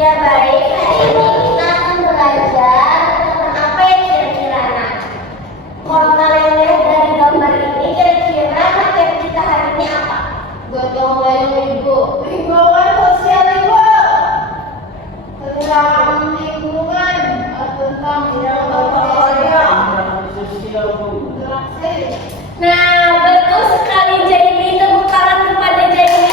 Ya baik, hari ini kita akan belajar tentang apa ya kira-kira nak? Kalau kalian lihat dari gambar ini, kira-kira materi kita hari ini apa? Gotong royong ibu, himbauan sosial ibu tentang lingkungan, tentang gotong royong sosial bu. Nah, betul sekali Jaini, tepuk tangan kepada Jaini.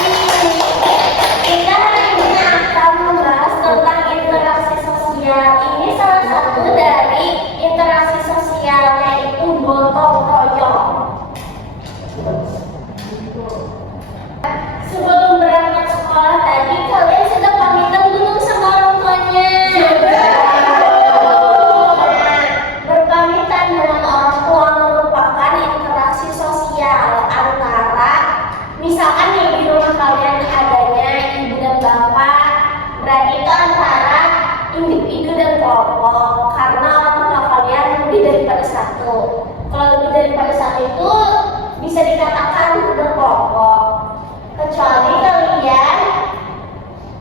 Kita hari ini akan membahas tentang interaksi sosial. Ini salah satu dari interaksi sosial, yaitu gotong royong. Sebelum berangkat sekolah tadi, kalian sudah pamitan belum sama orang tuanya? Berpamitan dengan orang tua merupakan interaksi sosial antara, misalkan nih di rumah kalian adanya ibu dan bapak, berarti itu antara individu dan kelompok, karena orang tua kalian lebih daripada satu. Kalau lebih daripada satu itu bisa dikatakan berkelompok, kecuali kalian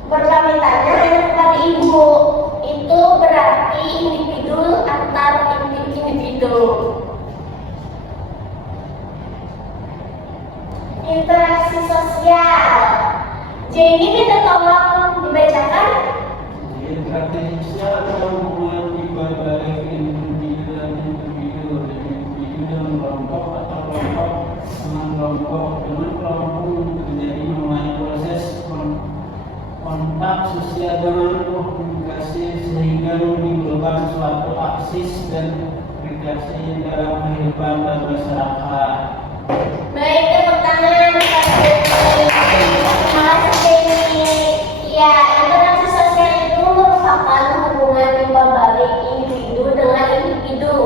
berpamitannya hanya kepada ibu, itu berarti individu antar individu. Interaksi sosial. Jadi kita tolong dibacakan. Interaksi sosial adalah hubungan ibadah individu dan individu dengan kelompok atau kelompok dengan kelompok untuk menjadi memulai proses kontak sosial dengan komunikasi sehingga menimbulkan suatu aksis dan integrasi dalam kehidupan masyarakat. Baik, tepuk tangan. Terima kasih. Ya, interaksi sosial itu merupakan hubungan timbal balik individu dengan individu,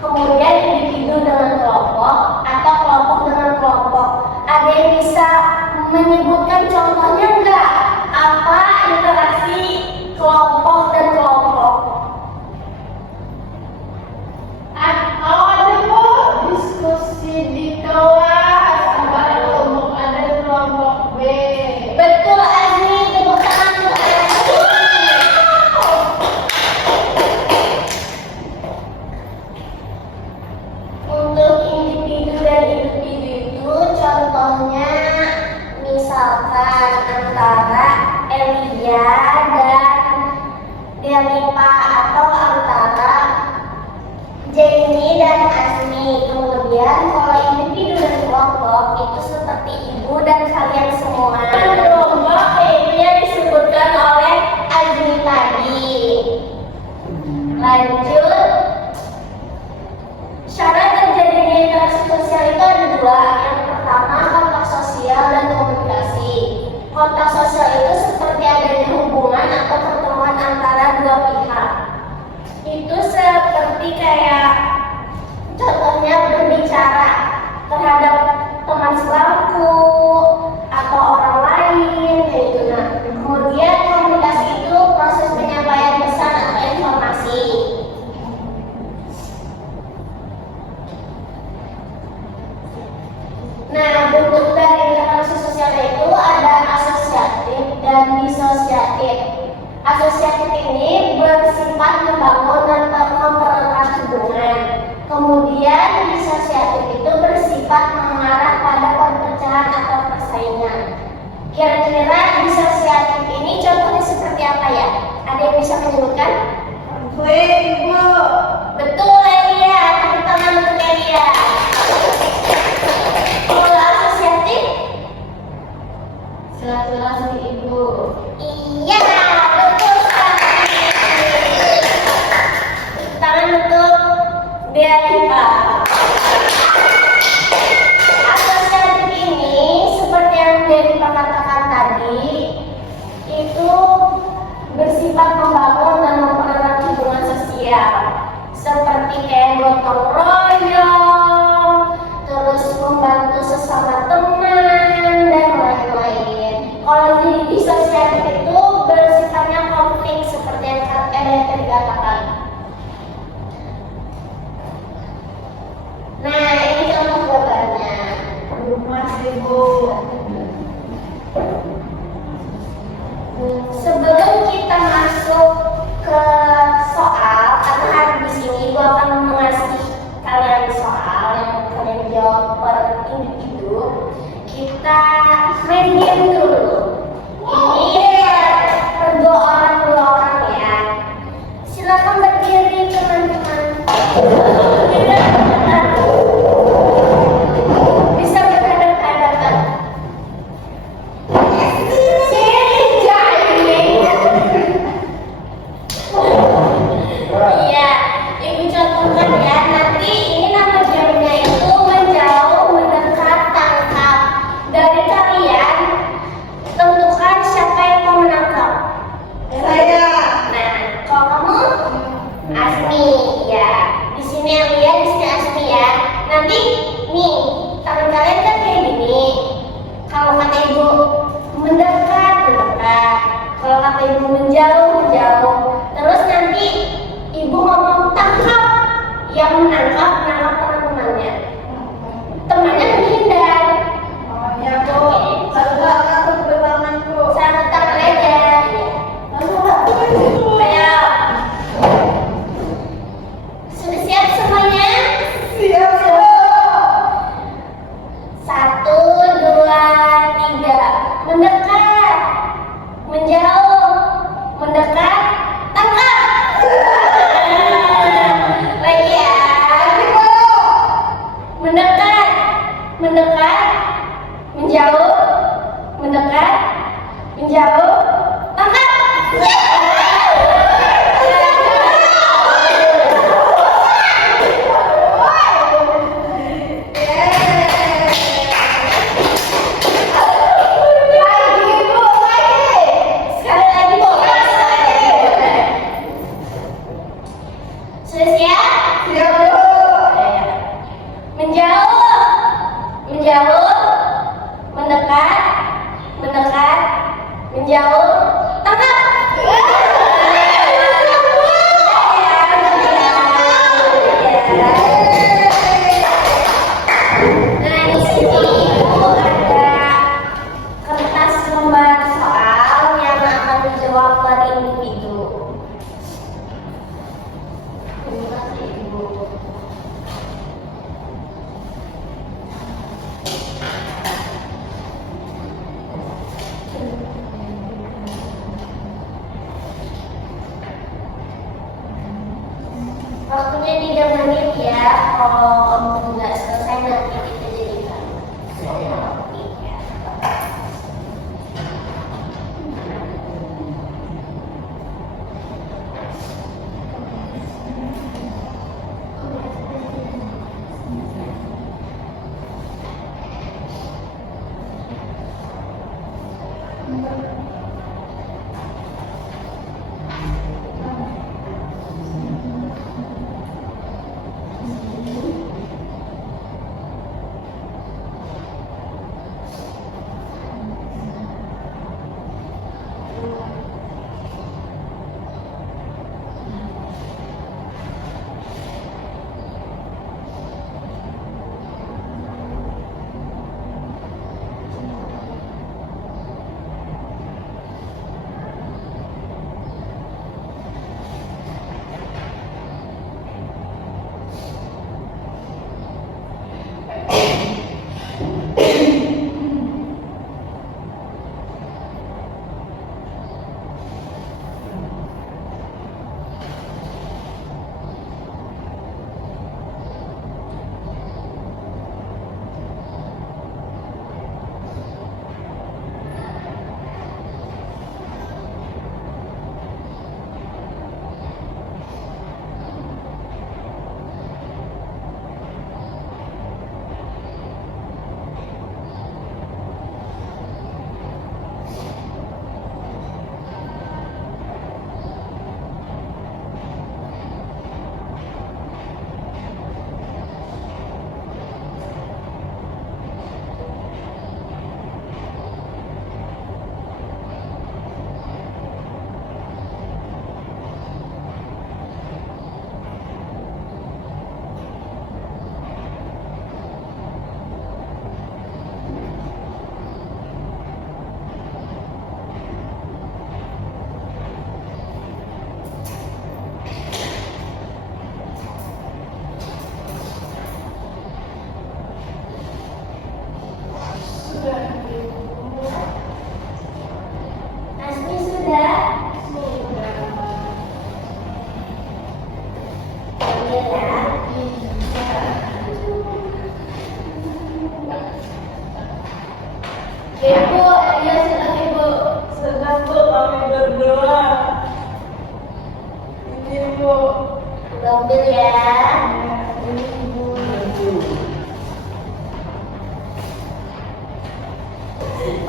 kemudian individu dengan kelompok atau kelompok dengan kelompok. Ada yang bisa menyebutkan contohnya enggak? Apa interaksi kelompok dan kelompok? Kalau ada bu, diskusi di kelas antara kelompok A dan kelompok B. Betul Azmi, tepuk tangan untuk Azmi. Untuk individu dan individu itu contohnya misalkan antara Elia dan Delipa atau antara Jenny dan Azmi. Kemudian kalau individu dan kelompok itu seperti ibu dan kalian semua. Kelompok itu yang disebutkan oleh Azmi tadi. Lanjut. Syarat terjadinya interaksi sosial itu ada dua. Yang pertama kontak sosial dan komunikasi. Kontak sosial itu seperti adanya hubungan atau pertemuan antara dua pihak. Itu seperti kayak contohnya berbicara terhadap teman sebangku atau orang lain kayak gitu. Nah, kemudian komunikasi itu proses penyampaian pesan atau informasi. Nah, bentuk dari interaksi sosial itu ada asosiatif dan disosiatif. Asosiatif ini bersifat membangun dan mempererat hubungan. Kemudian disosiatif itu bersifat mengarah pada perpecahan atau persaingan. Kira-kira disosiatif ini contohnya seperti apa ya? Ada yang bisa menyebutkan? Ibu. Betul Elia, tepuk tangan untuk Elia. Kalau asosiatif? Silaturahmi ibu. Iya, betul sekali. Tangan untuk Delipa. Asosiatif ini seperti yang Delipa katakan tadi, itu bersifat membangun dan mempererat hubungan sosial, seperti individu, kita main game dulu. Ini per dua orang ya. Silakan berdiri teman-teman. Bisa berhadapan-hadapan. Iya, Ibu contohkan ya. Nanti ini nama gamenya itu menjauh, mendekat, tangkap. Dari kalian tentukan siapa yang mau menangkap. Saya. Nah, kalau kamu Asmi, ya. Di sini Alia, di sini Asmi ya. Nanti nih tangan kalian kan kayak gini. Kalau kata ibu mendekat, mendekat. Kalau kata ibu menjauh, menjauh. Terus nanti ibu ngomong tangkap, yang menangkap teman-temannya. Temannya menghindar. Oh ya Bu, satu bertangan Bu. Satu tangan aja. Ayo. Sudah siap semuanya? Siap Bu. 1, 2, 3. Mendekat, menjauh, mendekat, tangkap. Lagi ya. Mendekat, mendekat, menjauh, mendekat, menjauh, tangkap. Sekali lagi boleh. Sudah siap? Siap Bu. Menjauh, menjauh, mendekat, mendekat, menjauh, tangkap. Nah, di sini itu ada kertas lembar soal yang akan dijawab per individu. Terima kasih, Ibu. Waktunya 3 menit ya. Kalau kamu nggak selesai nanti kita jadikan. Iya. Ibu, ya silakan Ibu. Sedang Bu kami berdoa. Ini Bu. Ambil ya. Ini Bu.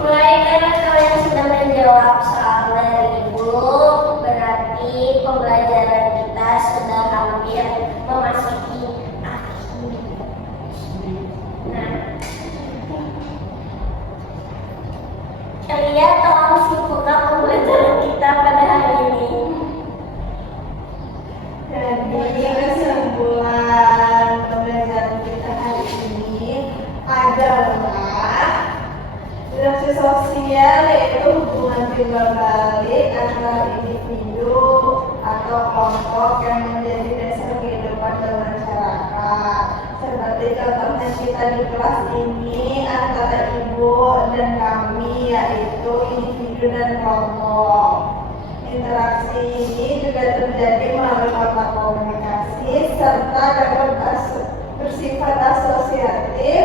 Mulai karena kalian sudah menjawab soal dari Ibu, berarti pembelajaran kita sudah hampir memasuki akhir. Nah, kalian tolong simpulkan pembelajaran kita pada hari ini. Jadi kesimpulan pembelajaran kita hari ini adalah interaksi sosial yaitu hubungan timbal balik antara individu atau kelompok yang menjadi dasar kehidupan bermasyarakat. Seperti contohnya kita di kelas ini antara ibu dan kami, yaitu individu dan kelompok. Interaksi ini juga terjadi melalui kontak komunikasi serta dapat bersifat asosiatif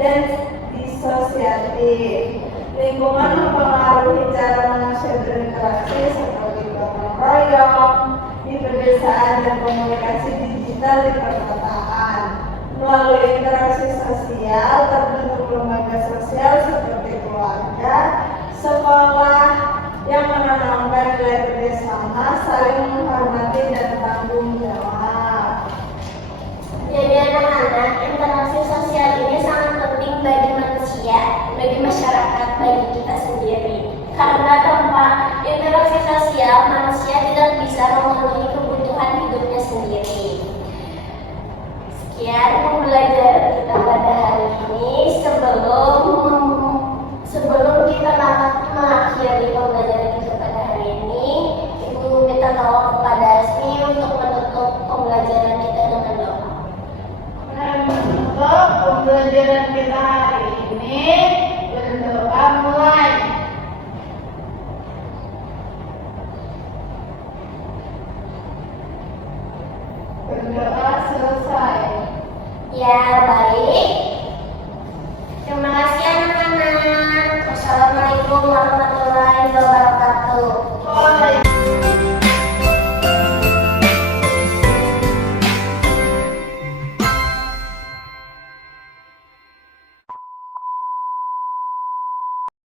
dan disosiatif. Lingkungan mempengaruhi cara manusia berinteraksi seperti gotong royong di pedesaan dan komunikasi digital di perkotaan. Melalui interaksi sosial terbentuk lembaga sosial seperti keluarga, sekolah yang menanamkan nilai kerjasama, saling menghormati dan tanggung jawab. Jadi anak-anak, interaksi sosial ini sangat penting bagi manusia, bagi masyarakat, bagi kita sendiri. Karena tanpa interaksi sosial, manusia tidak bisa memenuhi kebutuhan hidupnya sendiri. Sekian pembelajaran kita pada hari ini. Sebelum kita mengakhiri pembelajaran kita pada hari ini, Ibu minta tolong kepada Asmi untuk menutup pembelajaran kita dengan doa. Untuk pembelajaran kita hari ini, berdoa mulai. Berdoa selesai. Ya, baik. Terima kasih anak-anak. Wassalamualaikum warahmatullahi wabarakatuh. Waalaikumsalam.